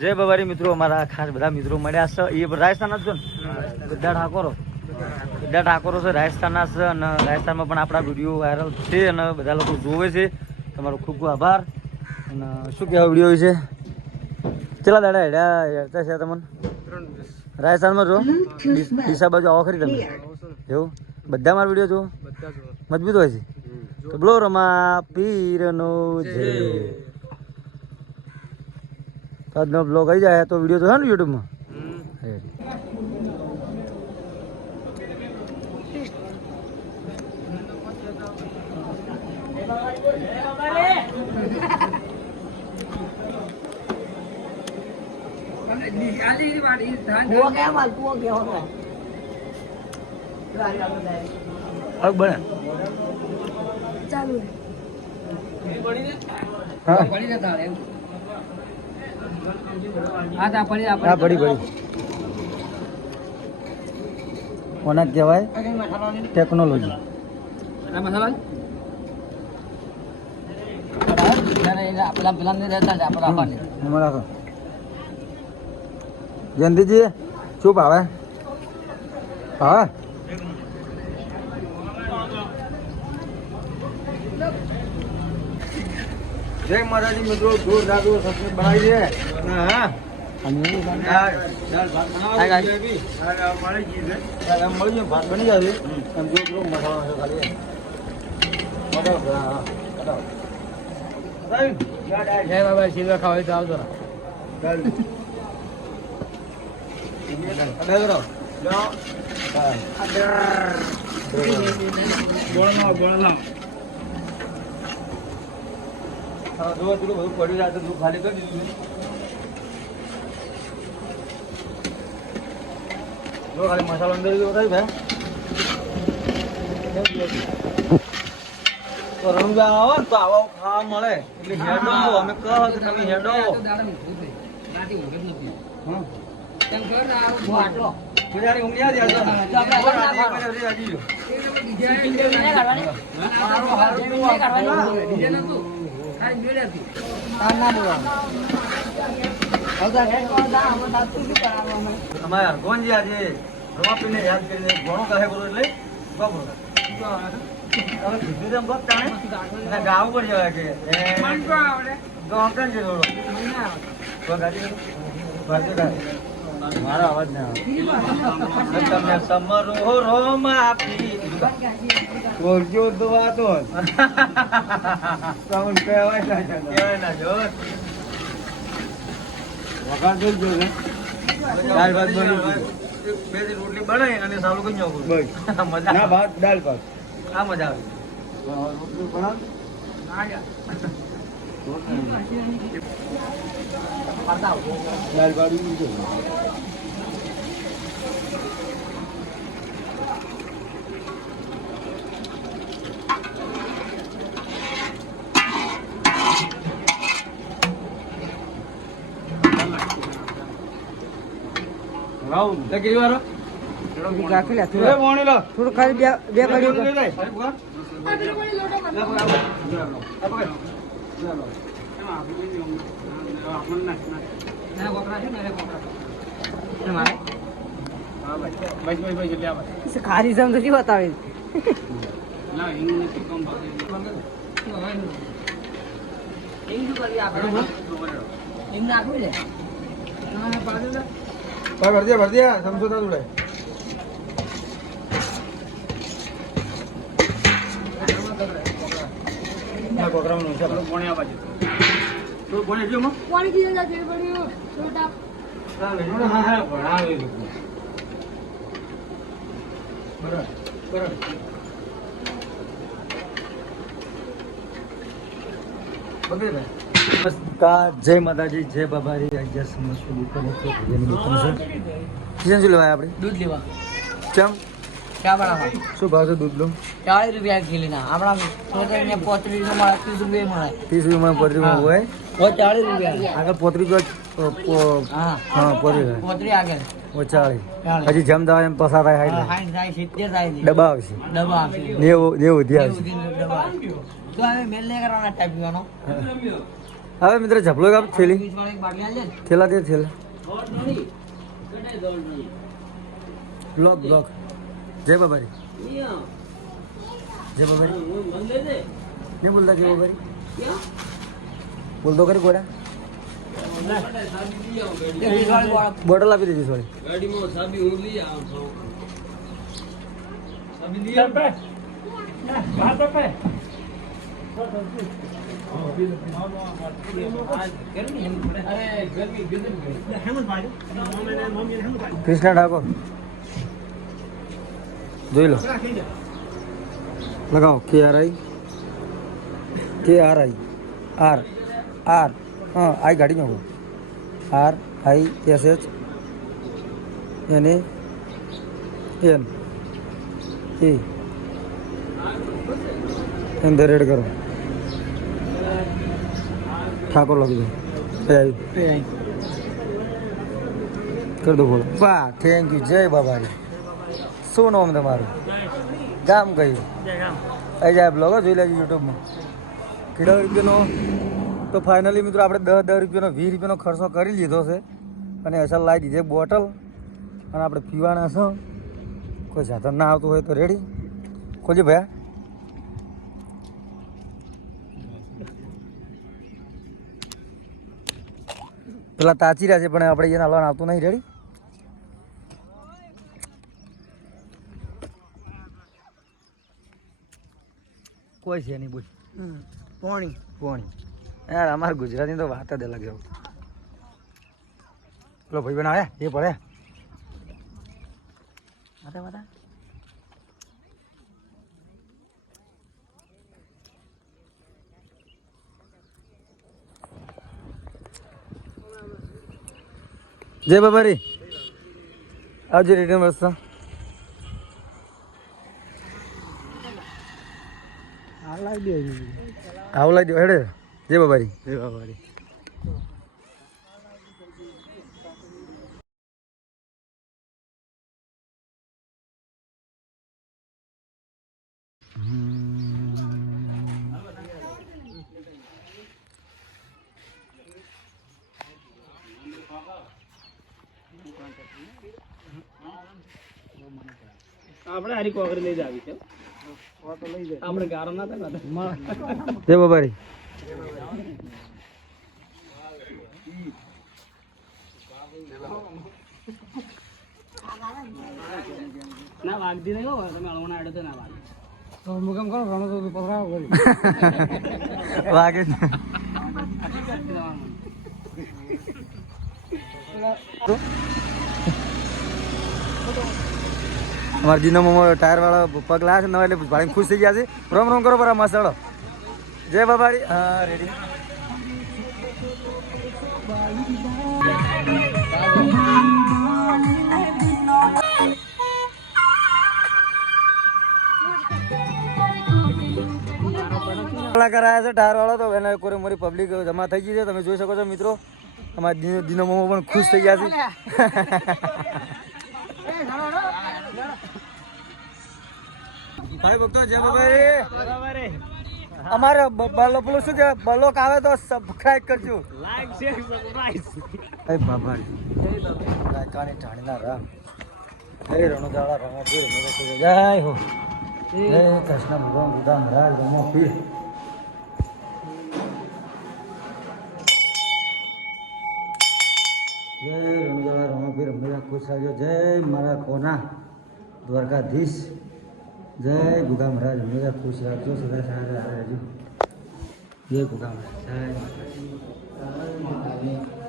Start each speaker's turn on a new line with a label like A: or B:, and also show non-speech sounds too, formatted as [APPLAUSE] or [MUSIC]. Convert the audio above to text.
A: જય બાબારી મિત્રો અમારા ખાસ બધા મિત્રો મળ્યા છે. એ રાજસ્થાન જ છે ને? બધા ઠાકોરો. બધા ઠાકોરો છે રાજસ્થાનના છે અને રાજસ્થાનમાં પણ આપણા વીડિયો વાયરલ છે અને બધા લોકો જોવે છે. તમારો ખૂબ ખૂબ આભાર. અને શું કહેવા વીડિયો વિશે? કેટલા દાડા હેડ્યા હેડતા છે તમને? રાજસ્થાનમાં જો ડીસ- બાજુ આવો ખરી તમે. એવું? બધા મારા વીડિયો જો મજબૂત હોય છે? તો બોલો રમા પીરનો જય. આજનો બ્લોગ આવી જાય તો વીડિયો તો છે ને યુટ્યુબમાં રેડી. હવે બને હા હા પડી પડી. કોના કહેવાય? ટેકનોલોજી. જયંતિજી શું ભાવે? ભાવે? જય માતાજી મિત્રો દૂર દાદુ સબ્જી બનાવી દે હા મળી જાય ભાત બની જાય એમ જો પેલો મસાલો છે ખાલી.
B: જય બાબા શીલા ખાવા તો આવજો.
A: ચાલ. અડે કરો. જાઓ. હા. જો બધું પડ્યું છે, આ ખાલી કરી દીધું જો ખાલી મસાલો અંદર જેવો થાય ભાઈ. તો રણુજા આવો ને તો આવો ખાવા મળે. એટલે હેડો અમે કહો કે તમે હેડો આવી. જો. અમારે કોણજી આજે રમાપીને યાદ કરીને ઘણો કહે બોલો એટલે બબો હવે કીધું તેમ કોક તાણે. ગાવું પણ જવાય કે. મારો અવાજ ના આવે. તમે સમરો રોમ આપી બોલજો તો વાતો તમને કહેવાય ના કહેવાય ના જો વઘાર જોઈ જો દાળ ભાત બની બે રોટલી બનાવી અને સારું કઈ નાખું મજા ના ભાત દાળ ભાત. આ મજા આવે. રોટલી બનાવ. દાળ ભાત બની ગયું. રાઉન્ડ. લે કેવી વારો?
B: થોડું ખાલી બે બે કડી
A: લે, લે, લે. અરે ભગવાન. આ ભાઈ.
B: ખારી સમ તો બતાવે
A: ભાઈ, ભર દે, ભર દે. સમજોતા જોડે. કોકરામાં છે. થોડું ભણી આપજો, માં. હા, હા, હા, ભણાવે એ લોકો. બરાબર, બરાબર. નમસ્કાર જય માતાજી જય બાબાજી સમસ્યા દુકાન છે કિશન શું લેવાય આપણે?
B: દૂધ લેવા.
A: શું ભાવ છે દૂધનું?
B: ચાલીસ રૂપિયા કિલીના. આપણા પોત્રીસ મળે ત્રીસ રૂપિયા મળે.
A: ત્રીસ રૂપિયામાં પોતરી હોય?
B: ચાલીસ રૂપિયા.
A: આગળ પોતરી
B: હા.
A: હા પોતરી
B: પોત્રી આગળ.
A: હજી જમતા હોય એમ પસાર થાય
B: થાય. થાય.
A: ડબ્બા આવશે.
B: ડબ્બા આવશે.
A: નેવું નેવું વધી
B: નેવું
A: આવશે
B: થી ડબ્બા. આવશે. તો હવે મેલ નહીં કરવાના ટાઈપ પીવાનો.
A: હવે મિત્ર ઝપલો કાપ થેલી.
B: વીસવાળા એક બાટલી આલજે ને.
A: થેલા દે થેલા. Block block. જય બાબારી. જય બાબારી. નહીં બોલતા જય બાબારી? બોલતો કરી ગોડા
B: એ વીસવાળી બોટલ.
A: બોટલ આપી દીધી થોડી કૃષ્ણા ઠાકોર. જોઈ લો. લગાવો. કે આર આઈ. કે આર આઈ. આર. આર. હા, આઈ ગાડી નાખો R I S H N N. A. M raid કરો. ઠાકોર લખી દો કરી દો બોલો. વાહ થેન્ક યુ જય બાબાજી. શું નામ તમારું? ગામ કયું? અહીં જાય બ્લોગર જોઈ લેજો યુટ્યુબમાં. કેટલા રૂપિયાનો તો ફાઇનલી મિત્રો આપણે દસ દસ રૂપિયાનો વીસ રૂપિયાનો ખર્ચો કરી લીધો છે. અને અસલ લાવી દીધી બોટલ. અને આપણે પીવાના છો. કોઈ સાધન ના આવતું હોય તો રેડી ખોલી ભયા પેલા તાચી રહ્યા છે પણ આપણે એને હલવાનું આવતું નહીં. રેડી કોઈ છે નહીં બોલ.
B: પોણી.
A: પોણી. યાર અમારે ગુજરાતી તો વાત જ અલગ જવું પેલો ભાઈ બહેન આવ્યા એ પડે માતા માતા જય બાબારી. આવજો રિટર્ન વસ્તા આવું લાવી દો હેડે. જય બાબારી. જય બાબારી.
C: આપણે હારી કોકરી લઈ જાવી છે. આપણે ગારો ના થાય
A: જય બાબારી.
C: ના વાગતી નહીં હો તમે અળવણા આડે તો ના વાગે.
A: વાગે જ ને. અમારા જીનો મોમો ટાયર વાળા પગ લાયા છે, નવા એટલે ભાઈ ખુશ થઈ ગયા છે. રોમ રોમ કરો બરા મસાળો જય બાબાડી હા રેડી આવ્યા છે ટાયર વાળો, તો એના કોઈ મોરી પબ્લિક જમા થઈ ગઈ છે, તમે જોઈ શકો છો મિત્રો. અમારા દિનો મોમો પણ ખુશ થઈ ગયા છે. [LAUGHS] ભાઈ ભક્તો જય બાબારી અમારે પેલું શું કે બલોક આવે તો સબસ્ક્રાઇબ કરજો.
C: લાઈક શેર સબસ્ક્રાઇબ
A: એ બાબારી લાયકાની ટાણીના રામ. એ રણુદાળા રમો પીર મેરે કો જય હો. જય કૃષ્ણ ભગવાન ગુદામ મહારાજ રમો પીર જય રણુદાળા રમો પીર મેરા ખુશ જય મારા કોના દ્વારકાધીશ. જય ગુગા મહારાજ હંમેશા ખુશ રાખજો સદા સારા રહેજો જય ગુગા મહારાજ. જય માતાજી.